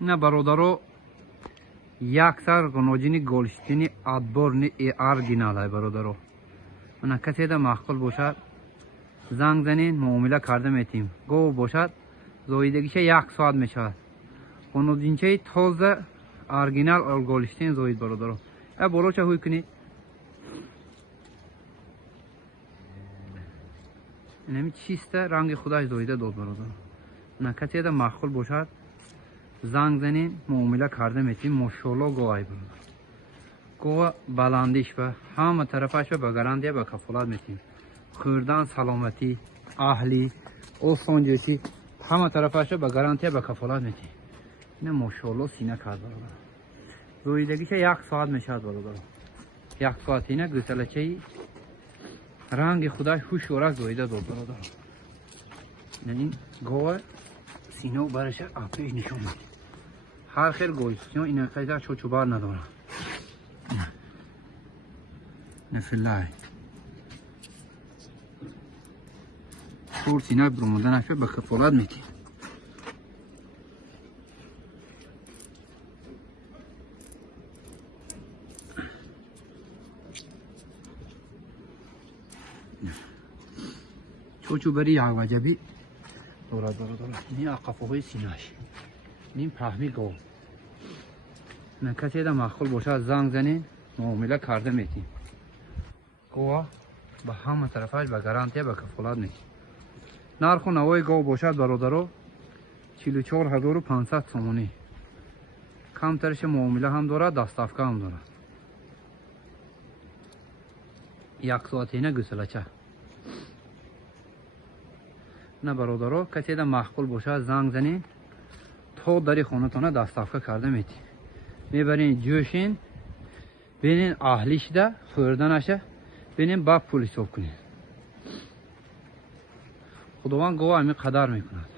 نه برادرو یک سر گناجینی گلشتینی ادبار نی ارگینال های برادرو. نه کسی ده معقول باشد زنگ زنین معامله کرده میتیم. گو باشد زایدگیش 1 ساعت میشود. گناجینچه تازه ارگینال اور گلشتین زاید برادرو. ای بالا چه هوی کنید. اینمی چیست رنگ خودش زایده داد برادرو. نه کسی ده معقول باشد زنگ زنین معامله کرده میتیم. ماشاءالله گوهای برادر. گوه بلندیش و همه طرفش به گارانتی به کفالت میتیم. خوردن سلامتی اهلی اوسان جوسی همه طرفش به گارانتی به کفالت میتیم. نه ماشاءالله سینه کرد برادر. زایدگیش 1 ساعت میشد برادر. 1 ساعت اینه گسلچه رنگ خودش خوش و رنگ زایده داد برادر. این گوه سینه و برش اپیش نشون میده. هر خیر گویستیون این قیده چوچوبار نداره. نفلای شور سینه برموندن افه به کفالت میتیم. چوچو بری یک وجبی دورد برادر. این اقفه های سینهش این پهمی گو. نه کسی ده معقول باشد زنگ زنین معامله کرده میتیم. گوه به همه طرفش به گارانتی به کفالت میتیم. نرخ و نوای گو باشد برادرو 44,500 سومونی. کم ترش معامله هم دارد دستافکه هم دارد. 1 ساعت اینه گسلچه. نه برادرو کسی ده معقول باشد زنگ زنین تا داری خونه تانه دستافکه کرده میتیم. میبرین جوشین بینین اهلیش ده خوردنشه بینین با پول حساب کنین. خداوند گواه همی قدر میکند.